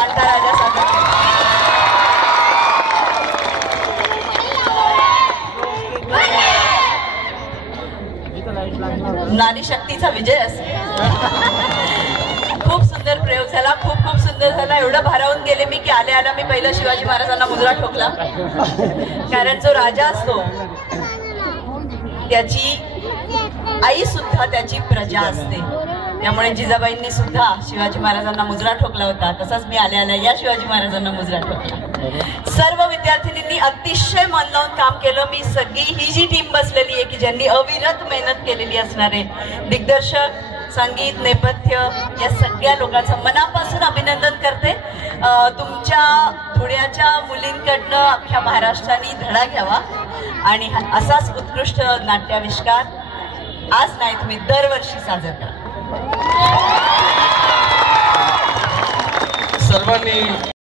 जाणता राजा सादर केला. नारी शक्तीचा विजय असेल. खूप सुंदर प्रयोग झाला, खूप खूप सुंदर झाला. एवढं भारावून गेले मी की आल्या मी पहिलं शिवाजी महाराजांना मुजरा ठोकला. कारण जो राजा असतो त्याची आई सुद्धा त्याची प्रजा असते. त्यामुळे जिजाबाईंनी सुद्धा शिवाजी महाराजांना मुजरा ठोकला होता. तसाच मी आल्या या शिवाजी महाराजांना मुजरा ठोकला. सर्व विद्यार्थिनींनी अतिशय मन लावून काम केलं. मी सगळी ही जी टीम बसलेली आहे की ज्यांनी अविरत मेहनत केलेली असणार आहे, दिग्दर्शक, संगीत, नेपथ्य, या सगळ्या लोकांचं मनापासून अभिनंदन करते. तुमच्या धुळ्याच्या मुलींकडनं अख्ख्या महाराष्ट्राने धडा घ्यावा आणि असाच उत्कृष्ट नाट्याविष्कार आज नाही तुम्ही दरवर्षी साजरा करा. सर्वांनी